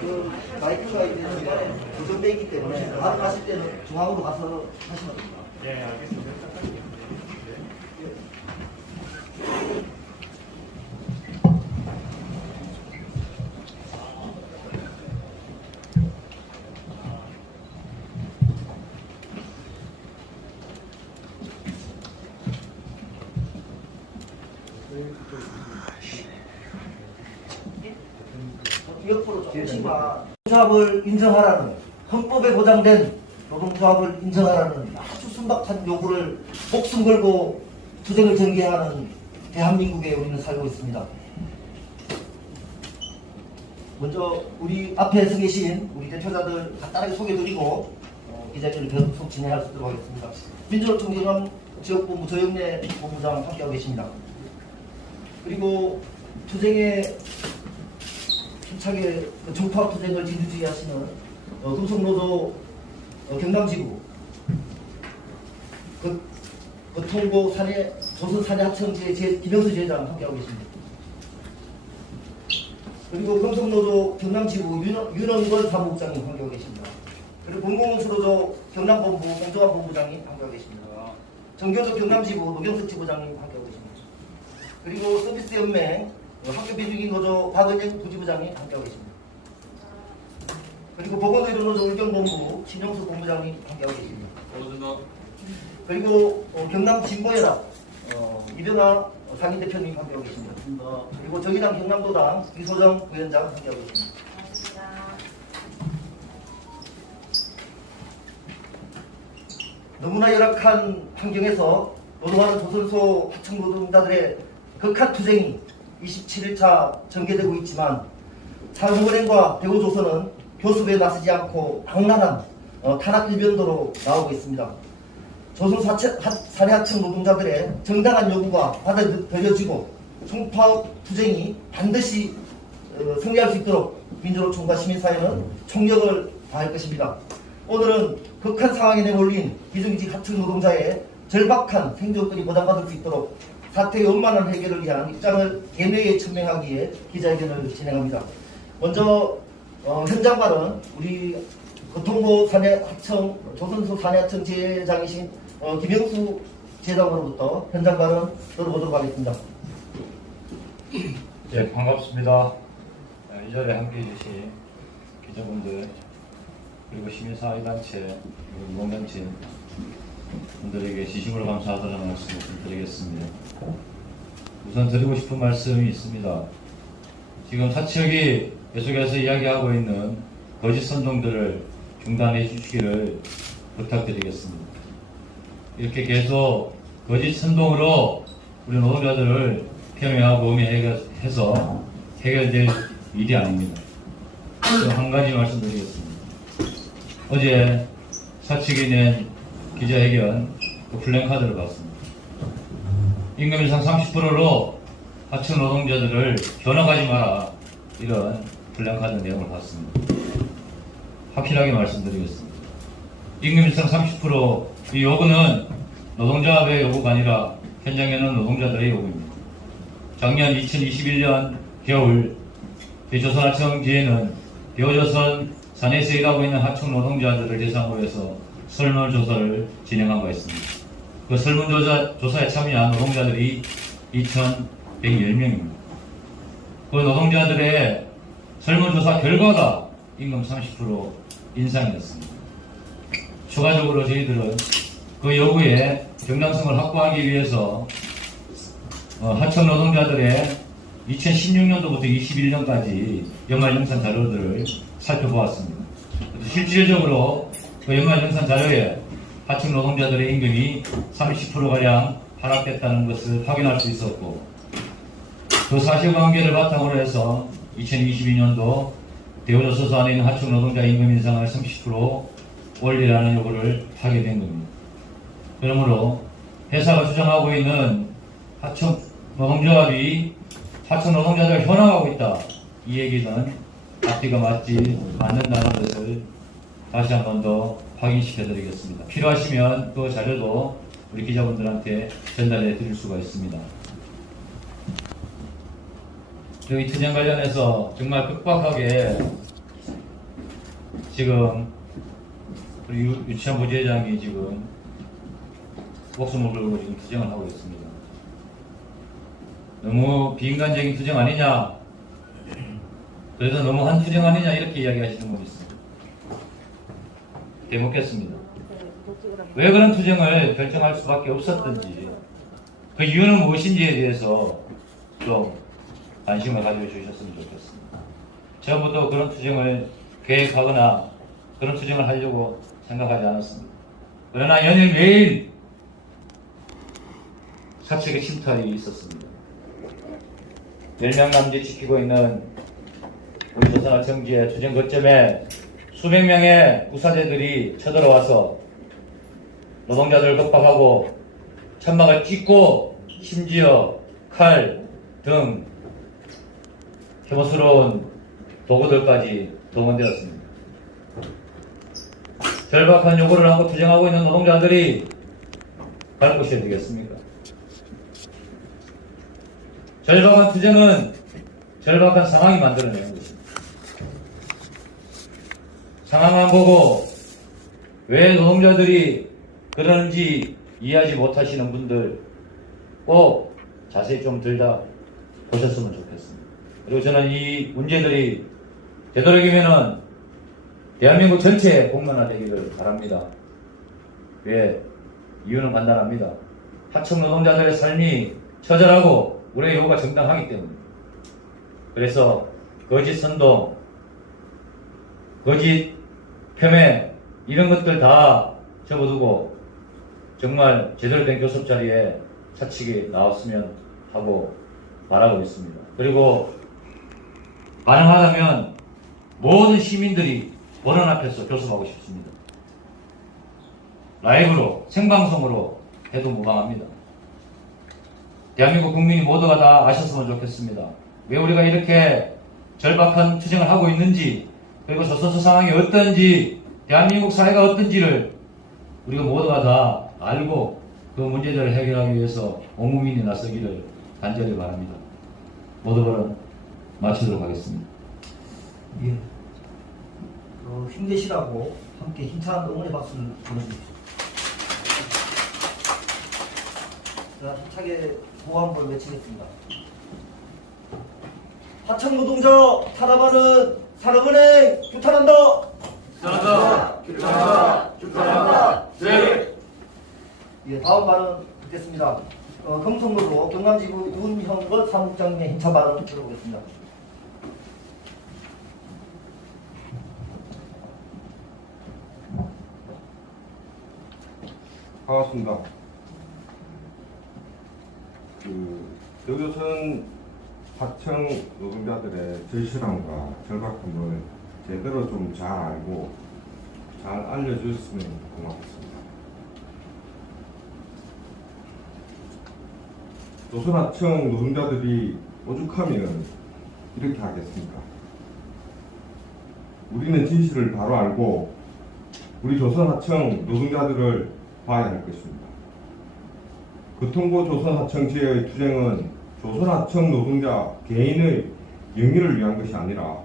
그 마이크가 있는데 고정되어 있기 때문에 바로 가실 때는 중앙으로 가서 하시면 됩니다. 네, 알겠습니다. 옆으로 노동조합을 인정하라는 헌법에 보장된 노동조합을 인정하라는 아주 순박한 요구를 목숨 걸고 투쟁을 전개하는 대한민국에 우리는 살고 있습니다. 먼저 우리 앞에 서 계신 우리 대표자들 간단하게 소개드리고 기자회견을 계속 진행할 수 있도록 하겠습니다. 민주노총 지역본부 조영래 본부장 함께하고 계십니다. 그리고 투쟁에 힘차게 정파투쟁을 진두지휘하시는 금속노조 경남지부 거통고 조선 사내하청제 김영수 지회장 함께하고 계십니다. 그리고 금속노조 경남지부 윤원걸 사무국장님 함께하고 계십니다. 그리고 공공운수노조 경남본부 공정한 본부장님 함께하고 계십니다. 정교조 경남지부 노경석 지부장님 함께하고 계십니다. 그리고 서비스연맹 학교비중인 노조 박은영 부지부장님 함께하고 계십니다. 그리고 보건의료노조 의견본부 신영수 본부장님 함께하고 계십니다. 그리고 경남진보연합 이병하 상임대표님 함께하고 계십니다. 그리고 정의당 경남도당 이소정 부위원장 함께하고 계십니다. 너무나 열악한 환경에서 노동하는 조선소 하청 노동자들의 극한 투쟁이 27일차 전개되고 있지만 사용은행과 대우조선은 교섭에 나서지 않고 악랄한 탄압 일변도로 나오고 있습니다. 조선 사내하청 노동자들의 정당한 요구가 받아들여지고 총파업 투쟁이 반드시 승리할 수 있도록 민주노총과 시민사회는 총력을 다할 것입니다. 오늘은 극한 상황에 내몰린 비정규직 하청 노동자의 절박한 생존권이 보장받을 수 있도록 사태의 원만한 해결을 위한 입장을 개묘에 천명하기 위해 기자회견을 진행합니다. 먼저 현장 발언 우리 거통고 사내하청 조선소 사내하청 지회장이신 김영수 지회장으로부터 현장 발언 들어보도록 하겠습니다. 네, 반갑습니다. 이 자리에 함께해 주신 기자분들 그리고 시민사회단체 그리고 노동단체 분들에게 진심으로 감사하다는 말씀을 드리겠습니다. 우선 드리고 싶은 말씀이 있습니다. 지금 사측이 계속해서 이야기하고 있는 거짓 선동들을 중단해 주시기를 부탁드리겠습니다. 이렇게 계속 거짓 선동으로 우리 노동자들을 폄훼하고 음해해서 해결될 일이 아닙니다. 또 한 가지 말씀드리겠습니다. 어제 사측이 낸 기자회견 그 플랜카드를 봤습니다. 임금 인상 30%로 하청 노동자들을 견학하지 마라 이런 플랜카드 내용을 봤습니다. 확실하게 말씀드리겠습니다. 임금 인상 30%이 요구는 노동자의 요구가 아니라 현장에는 노동자들의 요구입니다. 작년 2021년 겨울 대조선하청지회는 대우조선 산에서 일하고 있는 하청 노동자들을 대상으로 해서 설문조사를 진행한 바 있습니다. 그 설문조사에 참여한 노동자들이 2,110명입니다. 그 노동자들의 설문조사 결과가 임금 30% 인상이었습니다. 추가적으로 저희들은 그 요구에 정당성을 확보하기 위해서 하청 노동자들의 2016년도부터 21년까지 연말정산 자료들을 살펴보았습니다. 실질적으로 그 연말정산 자료에 하청 노동자들의 임금이 30%가량 하락됐다는 것을 확인할 수 있었고, 그 사실관계를 바탕으로 해서 2022년도 대우조선 안에 있는 하청 노동자 임금 인상을 30% 올리라는 요구를 하게 된 겁니다. 그러므로 회사가 주장하고 있는 하청 노동조합이 하청 노동자들을 현황하고 있다, 이 얘기는 앞뒤가 맞지 않는다는 것을 다시 한 번 더 확인시켜 드리겠습니다. 필요하시면 그 자료도 우리 기자분들한테 전달해 드릴 수가 있습니다. 저희 투쟁 관련해서 정말 급박하게 지금 우리 유치원 부지회장이 지금 목숨을 걸고 지금 투쟁을 하고 있습니다. 너무 비인간적인 투쟁 아니냐, 그래서 너무한 투쟁 아니냐 이렇게 이야기하시는 분이 있습니다. 되묻겠습니다. 왜 그런 투쟁을 결정할 수밖에 없었던지, 그 이유는 무엇인지에 대해서 좀 관심을 가져주셨으면 좋겠습니다. 처음부터 그런 투쟁을 계획하거나 그런 투쟁을 하려고 생각하지 않았습니다. 그러나 연일 매일 사측의 침탈이 있었습니다. 10명 남짓 지키고 있는 우리 조선하청지의 투쟁 거점에 수백 명의 부사제들이 쳐들어와서 노동자들을 겁박하고 천막을 찍고 심지어 칼 등 혐오스러운 도구들까지 동원되었습니다. 절박한 요구를 하고 투쟁하고 있는 노동자들이 갈 곳이 되겠습니까? 절박한 투쟁은 절박한 상황이 만들어내는 것입니다. 상황만 보고 왜 노동자들이 그러는지 이해하지 못하시는 분들 꼭 자세히 좀 들다 보셨으면 좋겠습니다. 그리고 저는 이 문제들이 되도록이면은 대한민국 전체에 공론화되기를 바랍니다. 왜? 이유는 간단합니다. 하청 노동자들의 삶이 처절하고 우리의 요구가 정당하기 때문입니다. 그래서 거짓 선동, 거짓 폄훼 이런 것들 다 접어두고 정말 제대로 된 교섭 자리에 사측이 나왔으면 하고 바라고 있습니다. 그리고 가능하다면 모든 시민들이 법원 앞에서 교섭하고 싶습니다. 라이브로 생방송으로 해도 무방합니다. 대한민국 국민이 모두가 다 아셨으면 좋겠습니다. 왜 우리가 이렇게 절박한 투쟁을 하고 있는지, 그리고 조선소 상황이 어떤지, 대한민국 사회가 어떤지를 우리가 모두가 다 알고 그 문제들을 해결하기 위해서 온 국민이 나서기를 간절히 바랍니다. 모두 발언 마치도록 하겠습니다. 예. 힘내시라고 함께 힘찬 응원의 박수를 보내주십시오. 자, 힘차게 구호한번 외치겠습니다. 하청 노동자 탄압하는 산업은행 규탄한다. 규탄한다. 규탄한다. 규탄한다. 네. 예, 다음 발언 듣겠습니다. 경성노조 경남지부 윤형걸 사무국장님의 힘찬 발언 들어보겠습니다. 반갑습니다. 여기서는 하청 노동자들의 절실함과 절박함을 제대로 좀 잘 알고 잘 알려주셨으면 고맙겠습니다. 조선하청 노동자들이 오죽하면 이렇게 하겠습니까? 우리는 진실을 바로 알고 우리 조선하청 노동자들을 봐야 할 것입니다. 교통부 조선하청지의 투쟁은 조선하청 노동자 개인의 영위를 위한 것이 아니라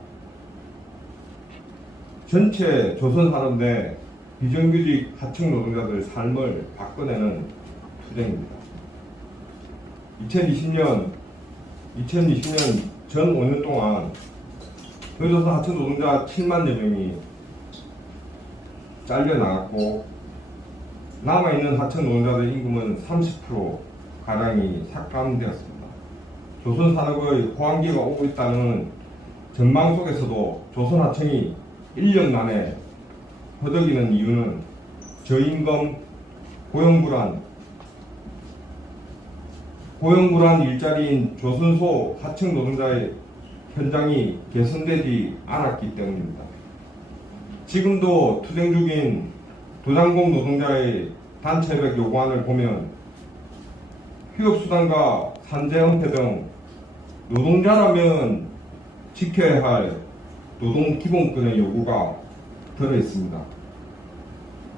전체 조선산업 내 비정규직 하청 노동자들 삶을 바꿔내는 투쟁입니다. 2020년 전 5년 동안 조선 하청 노동자 7만여 명이 잘려나갔고 남아있는 하청 노동자들의 임금은 30%가량이 삭감되었습니다. 조선 산업의 호황기가 오고 있다는 전망 속에서도 조선 하청이 1년 만에 허덕이는 이유는 저임금, 고용불안 일자리인 조선소 하청 노동자의 현장이 개선되지 않았기 때문입니다. 지금도 투쟁 중인 도장공 노동자의 단체협약 요구안을 보면 휴업수당과 산재은폐 등 노동자라면 지켜야 할 노동기본권의 요구가 들어있습니다.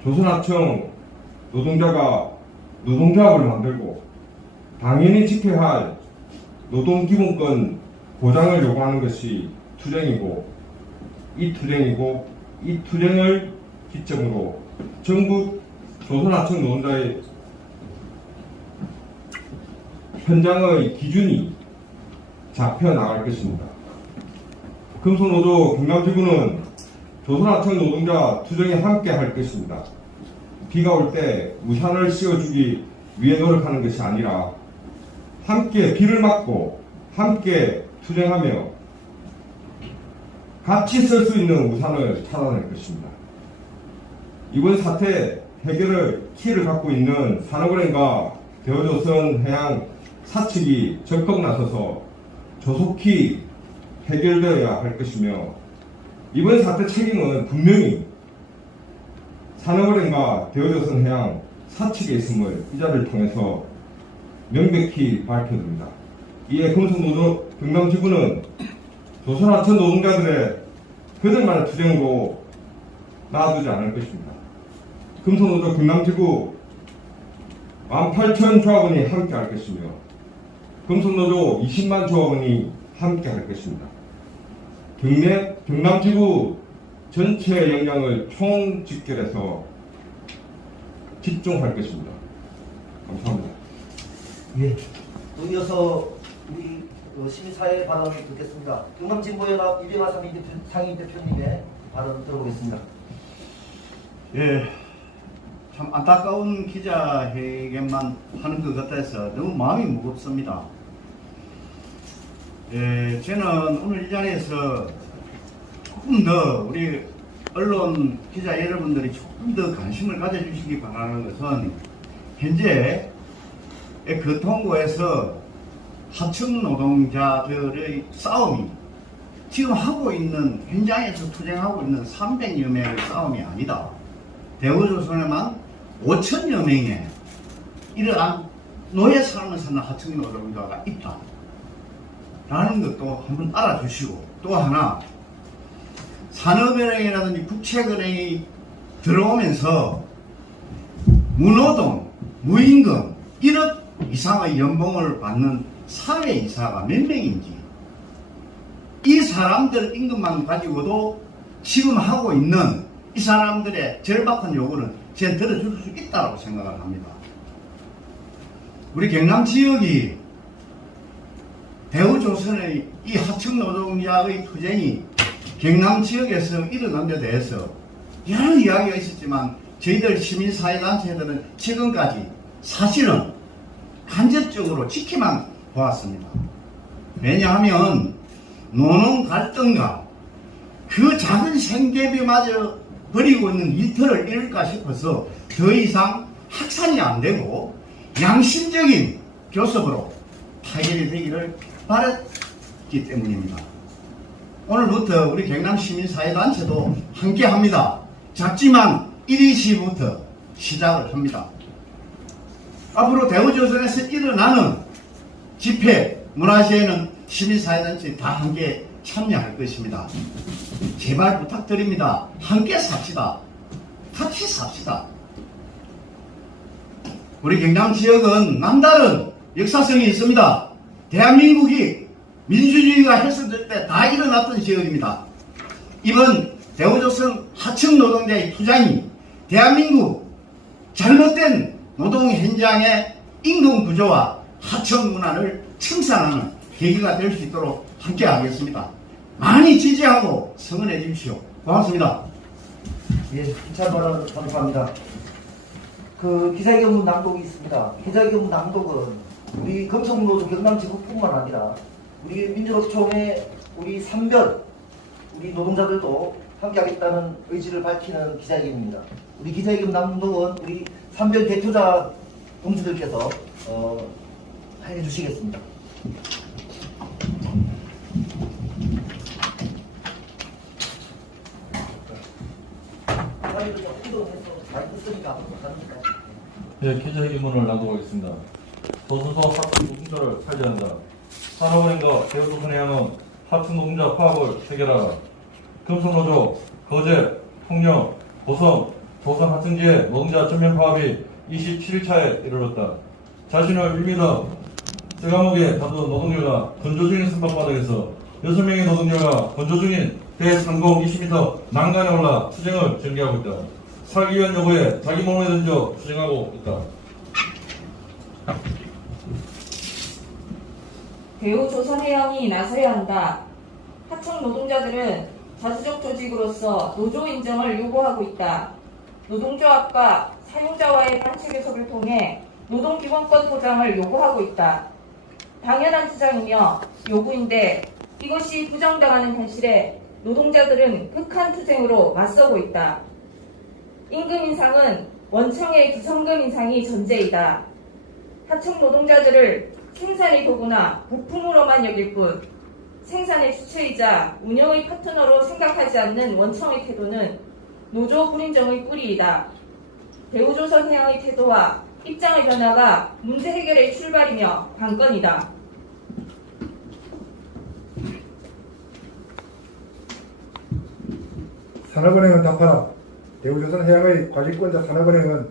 조선하청 노동자가 노동조합을 만들고 당연히 지켜야 할 노동기본권 보장을 요구하는 것이 투쟁이고 이 투쟁을 기점으로 전국 조선하청 노동자의 현장의 기준이 잡혀 나갈 것입니다. 금속노조 경남지구는 조선하청 노동자 투쟁에 함께 할 것입니다. 비가 올 때 우산을 씌워주기 위해 노력하는 것이 아니라 함께 비를 맞고 함께 투쟁하며 같이 쓸 수 있는 우산을 찾아낼 것입니다. 이번 사태 해결의 키를 갖고 있는 산업은행과 대우조선해양 사측이 적극 나서서 조속히 해결되어야 할 것이며 이번 사태 책임은 분명히 산업은행과 대우조선해양 사측에 있음을 이 자리를 통해서 명백히 밝혀듭니다. 이에 금속노조 경남지구는 조선하청 노동자들의 그들만의 투쟁으로 놔두지 않을 것입니다. 금속노조 경남지구 18,000 조합원이 함께 할 것이며 금속노조 20만 조합원이 함께 할 것입니다. 경남지구 전체 역량을 총집결해서 집중할 것입니다. 감사합니다. 예. 또 이어서 우리 시민사회 발언을 듣겠습니다. 경남진보연합 이병하 상임대표님의 발언 들어보겠습니다. 예, 참 안타까운 기자회견만 하는 것 같아서 너무 마음이 무겁습니다. 예, 저는 오늘 이 자리에서 조금 더 우리 언론 기자 여러분들이 조금 더 관심을 가져주시기 바라는 것은 현재 그 통고에서 하청 노동자들의 싸움이 지금 하고 있는 현장에서 투쟁하고 있는 300여 명의 싸움이 아니다. 대우조선에만 5천여 명의 이러한 노예 삶을 사는 하청 노동자가 있다. 라는 것도 한번 알아주시고 또 하나 산업은행이라든지 국책은행이 들어오면서 무노동, 무임금 1억 이상의 연봉을 받는 사회이사가 몇 명인지 이 사람들 임금만 가지고도 지금 하고 있는 이 사람들의 절박한 요구는 저는 들어줄 수 있다고 생각을 합니다. 우리 경남 지역이 대우조선의 이 하청 노동자의 투쟁이 경남 지역에서 일어난 데 대해서 여러 이야기가 있었지만 저희들 시민사회단체들은 지금까지 사실은 간접적으로 지키만 보았습니다. 왜냐하면 노농 갈등과 그 작은 생계비마저 버리고 있는 일터를 잃을까 싶어서 더 이상 확산이 안 되고 양심적인 교섭으로 타결이 되기를 바랐기 때문입니다. 오늘부터 우리 경남시민사회단체도 함께합니다. 작지만 1위시부터 시작을 합니다. 앞으로 대우조선에서 일어나는 집회, 문화시에는 시민사회단체 다 함께 참여할 것입니다. 제발 부탁드립니다. 함께 삽시다. 같이 삽시다. 우리 경남 지역은 남다른 역사성이 있습니다. 대한민국이 민주주의가 훼손될 때 다 일어났던 지역입니다. 이번 대우조선 하청 노동자의 투쟁이 대한민국 잘못된 노동 현장의 임금 구조와 하청 문화를 청산하는 계기가 될 수 있도록 함께 하겠습니다. 많이 지지하고 성원해 주십시오. 고맙습니다. 예, 힘찬 발언 감사합니다. 그 기자회견문 낭독이 있습니다. 기자회견문 낭독은 우리 금속노조 경남지구뿐만 아니라 우리 민주노총의 우리 산별 우리 노동자들도 함께하겠다는 의지를 밝히는 기자회견입니다. 우리 기자회견 낭독은 우리 산별 대표자 동지들께서 해주시겠습니다. 네, 기자회견문을 낭독하겠습니다. 조선소 하청 노동자를 살려한다. 산업은행과 대우조선해양은 하청 노동자 파업을 해결하라. 금속노조, 거제, 통영, 고성, 조선하청지의 노동자 전면 파업이 27일차에 이르렀다. 자신을 1m 제과목의 다수 노동자가 건조 중인 선박바닥에서 6명의 노동자가 건조 중인 대상공 20m 난간에 올라 투쟁을 전개하고 있다. 살기 위한 요구에 자기 몸을 던져 투쟁하고 있다. 대우조선해양이 나서야 한다. 하청 노동자들은 자주적 조직으로서 노조 인정을 요구하고 있다. 노동조합과 사용자와의 단체 교섭을 통해 노동기본권 보장을 요구하고 있다. 당연한 주장이며 요구인데 이것이 부정당하는 현실에 노동자들은 극한 투쟁으로 맞서고 있다. 임금 인상은 원청의 기성금 인상이 전제이다. 하청 노동자들을 생산의 도구나 부품으로만 여길 뿐 생산의 주체이자 운영의 파트너로 생각하지 않는 원청의 태도는 노조 불인정의 뿌리이다. 대우조선해양의 태도와 입장의 변화가 문제 해결의 출발이며 관건이다. 산업은행은 답하라. 대우조선해양의 과실권자 산업은행은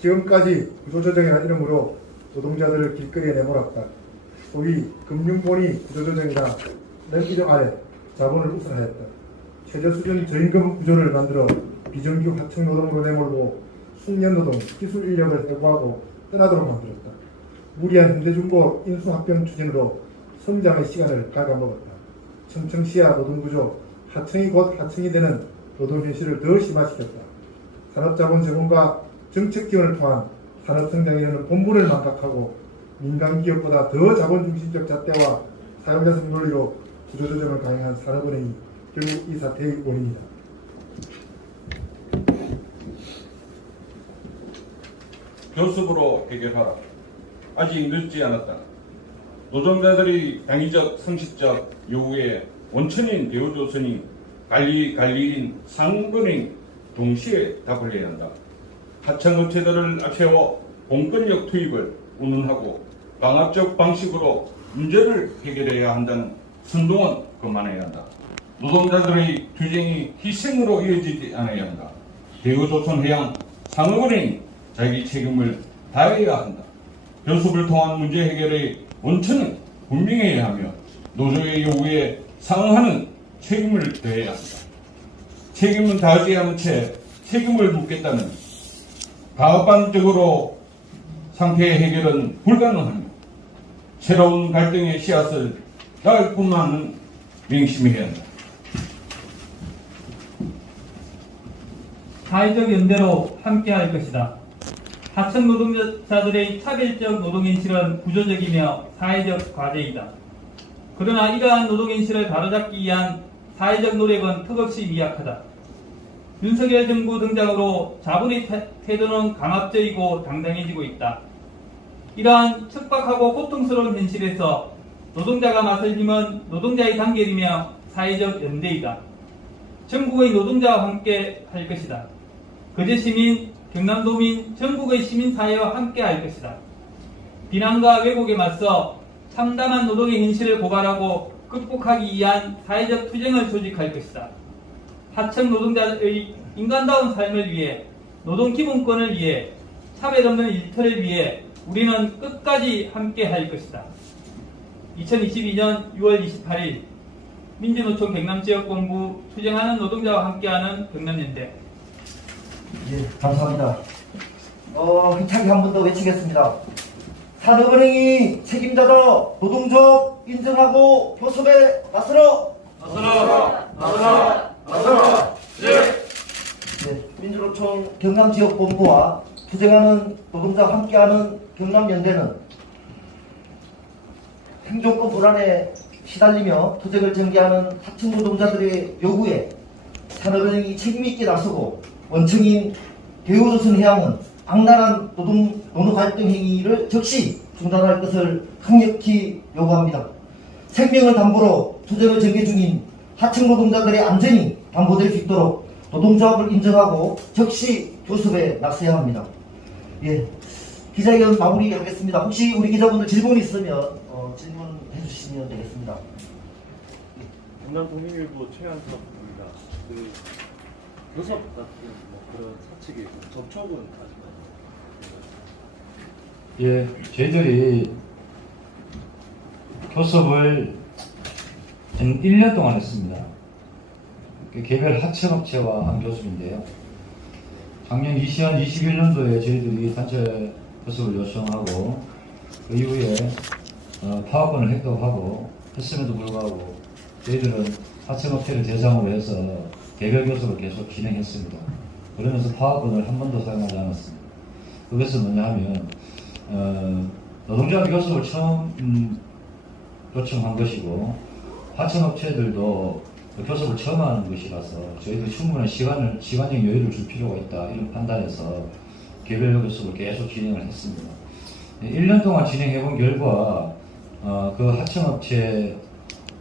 지금까지 구조조정이라는 이름으로 노동자들을 길거리에 내몰았다. 소위 금융본이 구조조정이라는 이름 아래 자본을 우선하였다. 최저수준 저임금 구조를 만들어 비정규 하청노동으로 내몰고 숙련노동, 기술인력을 해고하고 떠나도록 만들었다. 무리한 현대중고 인수합병 추진으로 성장의 시간을 갉아먹었다. 청청시야 노동구조, 하청이 곧 하청이 되는 노동현실을 더 심화시켰다. 산업자본 제공과 정책 지원을 통한 산업성장에 이르는 본분을 망각하고 민간기업보다 더 자본중심적 잣대와 사용자 성논리로 구조조정을 강행한 산업은행이 결국 이 사태의 원인이다. 교섭으로 해결하라. 아직 늦지 않았다. 노동자들이 당위적 상식적 요구에 원천인 대우조선이 관리인 상근행 동시에 답을 해야 한다. 하청업체들을 앞세워 공권력 투입을 운운하고 강압적 방식으로 문제를 해결해야 한다는 선동은 그만해야 한다. 노동자들의 투쟁이 희생으로 이어지지 않아야 한다. 대우조선해양 상업은행이 자기 책임을 다해야 한다. 교섭을 통한 문제 해결의 원천은 분명해야 하며 노조의 요구에 상응하는 책임을 다해야 한다. 책임은 다하지 않은 채 책임을 묻겠다는 가업반적으로 상태의 해결은 불가능하며 새로운 갈등의 씨앗을 낳을 뿐만은 명심해야 한다. 사회적 연대로 함께할 것이다. 하청 노동자들의 차별적 노동인실은 구조적이며 사회적 과제이다. 그러나 이러한 노동인실을 바로잡기 위한 사회적 노력은 턱없이 미약하다. 윤석열 정부 등장으로 자본의 태도는 강압적이고 당당해지고 있다. 이러한 척박하고 고통스러운 현실에서 노동자가 나설 힘은 노동자의 단결이며 사회적 연대이다. 전국의 노동자와 함께 할 것이다. 거제시민, 경남도민, 전국의 시민사회와 함께 할 것이다. 비난과 왜곡에 맞서 참담한 노동의 현실을 고발하고 극복하기 위한 사회적 투쟁을 조직할 것이다. 하청 노동자의 인간다운 삶을 위해, 노동기본권을 위해, 차별 없는 일터를 위해 우리는 끝까지 함께 할 것이다. 2022년 6월 28일 민주노총 경남지역본부 투쟁하는 노동자와 함께하는 경남연대. 예, 감사합니다. 힘차게 한 번 더 외치겠습니다. 산업은행이 책임자다. 노동조합 인정하고 교섭에 나서라. 나서라. 네, 민주노총 경남지역본부와 투쟁하는 노동자와 함께하는 경남연대는 생존권 불안에 시달리며 투쟁을 전개하는 하청 노동자들의 요구에 산업은행이 책임있게 나서고 원청인 대우조선해양은 악랄한 노동 갈등 행위를 즉시 중단할 것을 강력히 요구합니다. 생명을 담보로 투쟁을 전개 중인 하청 노동자들의 안전이 담보될 수 있도록 노동조합을 인정하고 즉시 교섭에 나서야 합니다. 예, 기자회견 마무리하겠습니다. 혹시 우리 기자분들 질문 있으면 질문해 주시면 되겠습니다. 경남독립일보 최한석입니다. 교섭 같은 그런 사측이 접촉은 아직 예, 저희들이 교섭을 한 1년 동안 했습니다. 개별 하청업체와 한 교섭인데요. 작년 2021년도에 저희들이 단체 교섭을 요청하고 그 이후에 파업권을 획득하고 했음에도 불구하고 저희들은 하청업체를 대상으로 해서 개별 교섭을 계속 진행했습니다. 그러면서 파업권을 한 번도 사용하지 않았습니다. 그것은 뭐냐 하면 노동조합 교섭을 처음 요청한 것이고 하청업체들도 교섭을 처음 하는 것이라서 저희도 충분한 시간적 여유를 줄 필요가 있다 이런 판단에서 개별 교섭을 계속 진행을 했습니다. 1년 동안 진행해본 결과 그 하청업체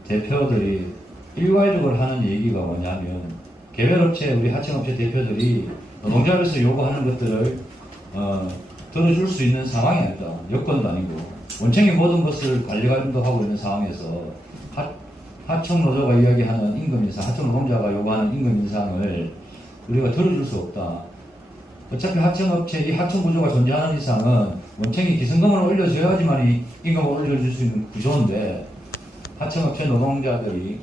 대표들이 일괄적으로 하는 얘기가 뭐냐면 개별업체 우리 하청업체 대표들이 노동조합에서 요구하는 것들을 들어줄 수 있는 상황이 아니다. 여건도 아니고 원청이 모든 것을 관리관도 하고 있는 상황에서 하청노조가 이야기하는 임금 인상, 하청노동자가 요구하는 임금 인상을 우리가 들어줄 수 없다. 어차피 하청업체, 이 하청구조가 존재하는 이상은 원청이 기승금을 올려줘야지만 임금을 올려줄 수 있는 구조인데 하청업체 노동자들이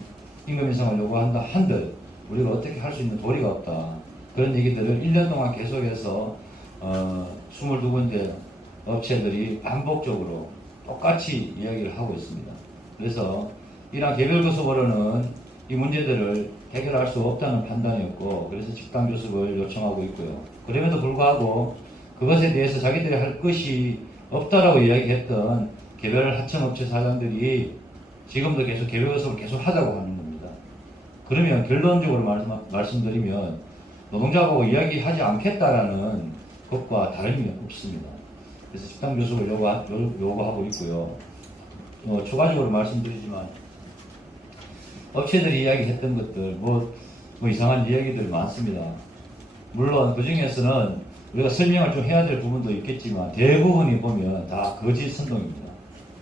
임금 인상을 요구한다 한들 우리가 어떻게 할 수 있는 도리가 없다. 그런 얘기들을 1년 동안 계속해서 22군데 업체들이 반복적으로 똑같이 이야기를 하고 있습니다. 그래서 이러한 개별 교섭으로는 이 문제들을 해결할 수 없다는 판단이었고 그래서 집단 교섭을 요청하고 있고요. 그럼에도 불구하고 그것에 대해서 자기들이 할 것이 없다라고 이야기했던 개별 하청업체 사장들이 지금도 계속 개별 교섭을 계속 하자고 하는 겁니다. 그러면 결론적으로 말씀드리면 노동자하고 이야기하지 않겠다라는 것과 다름이 없습니다. 그래서 집단 교섭을 요구하고 있고요. 추가적으로 말씀드리지만 업체들이 이야기했던 것들 뭐 이상한 이야기들이 많습니다. 물론 그 중에서는 우리가 설명을 좀 해야 될 부분도 있겠지만 대부분이 보면 다 거짓 선동입니다.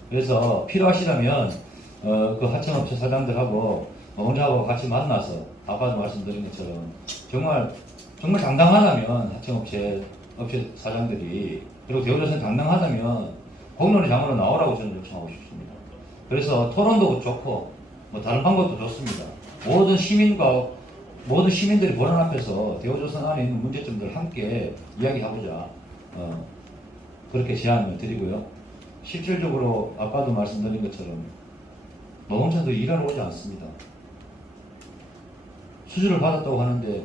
그래서 필요하시다면 그 하청업체 사장들하고 노동자하고 같이 만나서 아까도 말씀드린 것처럼 정말 당당하다면 하청업체 사장들이 그리고 대우조선 당당하다면 공론의 장으로 나오라고 저는 요청하고 싶습니다. 그래서 토론도 좋고 다른 방법도 좋습니다. 모든 시민들이 보는 앞에서 대우조선 안에 있는 문제점들을 함께 이야기해보자. 그렇게 제안을 드리고요. 실질적으로 아까도 말씀드린 것처럼 노동자들이 일하러 오지 않습니다. 수주를 받았다고 하는데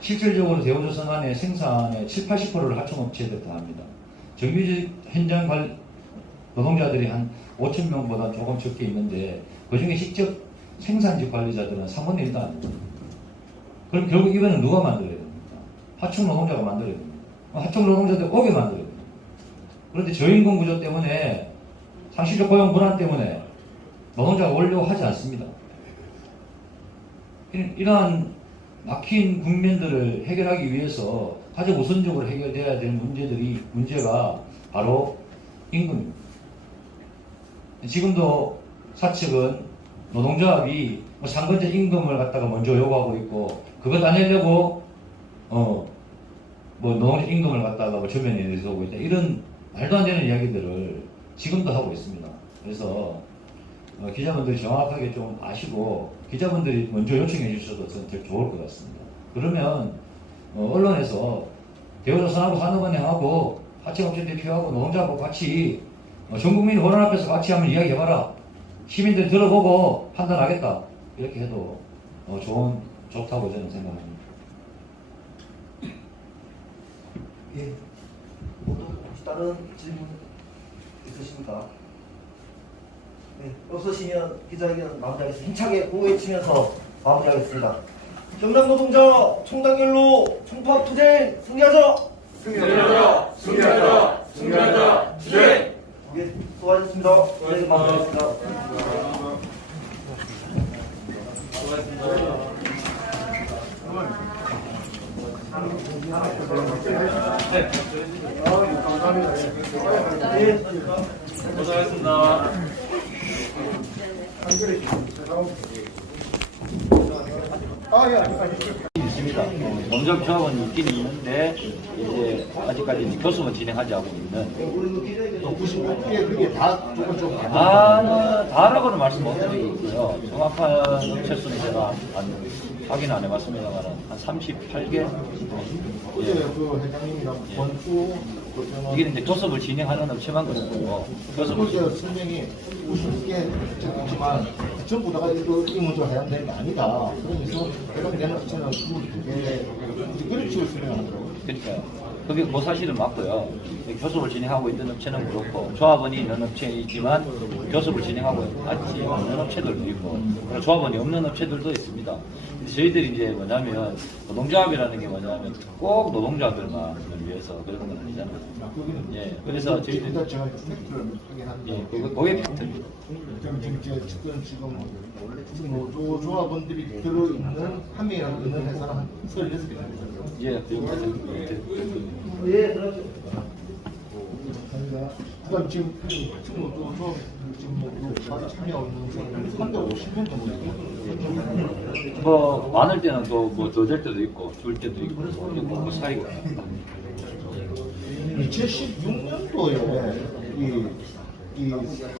실질적으로 대우조선 안에 생산의 70~80%를 하청업체들이 다 합니다. 정규직 현장 노동자들이 한 5,000명보다 조금 적게 있는데 그 중에 직접 생산직 관리자들은 3분의 1도 안 됩니다. 그럼 결국 이거는 누가 만들어야 됩니까? 하청노동자가 만들어야 됩니다. 하청노동자들 오게 만들어야 됩니다. 그런데 저임금 구조 때문에 상시적 고용 불안 때문에 노동자가 오려고 하지 않습니다. 이러한 막힌 국면들을 해결하기 위해서 가장 우선적으로 해결돼야 될 문제가 바로 임금입니다. 지금도 사측은 노동조합이 상근제 임금을 갖다가 먼저 요구하고 있고 그것 안 하려고 노동자 임금을 갖다가 전면에 내세우고 있다. 이런 말도 안 되는 이야기들을 지금도 하고 있습니다. 그래서 기자분들이 정확하게 좀 아시고 기자분들이 먼저 요청해 주셔도 저는 되게 좋을 것 같습니다. 그러면 언론에서 대우조선하고 산업은행하고 하청업체 대표하고 노동자하고 같이 전 국민이 보는 앞에서 같이 한번 이야기해봐라. 시민들이 들어보고 판단하겠다. 이렇게 해도 좋다고 저는 생각합니다. 예. 혹시 다른 질문 있으십니까? 네. 없으시면 기자회견 마무리하겠습니다. 힘차게 구호해치면서 마무리하겠습니다. 경남노동자 총당열로 총파업투쟁 승리하자! 승리하자! 승리하자! 승리하자! 투쟁! 예, 수고하셨습니다. 네, 마무리하겠습니다. 고생하셨습니다. 아, 예, 알겠습니다. 있습니다. 노동조합 조합은 있긴 있는데 이제 아직까지 이제 교섭은 진행하지 않고 있는. 또 98개 그게 다 조금 다라고는 말씀 못 드리고요. 정확한 업체수는 제가 확인 안 해봤습니다만 한 38개. 어제 그 회장님이랑 권수 이게 이제 교섭을 진행하는 업체만 그렇고요. 교섭을 어제 설명이 90개 있지만 전부 다가 이거 이 문제가 해당되는 게 아니다. 그러면서 해당되는 업체는 22개 그렇게 설명하더라고요. 그러니까요. 그게 그 사실은 맞고요. 교섭을 진행하고 있는 업체는 그렇고 조합원이 있는 업체이지만 교섭을 진행하고 있지 않는 업체들도 있고 조합원이 없는 업체들도 있습니다. 저희들이 이제 뭐냐면 노동조합이라는 게 뭐냐면 꼭 노동조합들만 위해서 그런 건 아니잖아요. 예, 그래서 저희들이 제가 팩트를 확인한다. 예, 그게 팩트입니다. 지금 노조 조합원들이 들어있는 한 명이라도 있는 회사는 한 36개. 예, 예, 그렇죠. 그다음 지금 노조 조합 지금 참여하고 있는 사람은 350명 정도 뭐 많을 때는 또 뭐 더 될 때도 있고 줄 때도 있고 그 사이가 2016년도에 이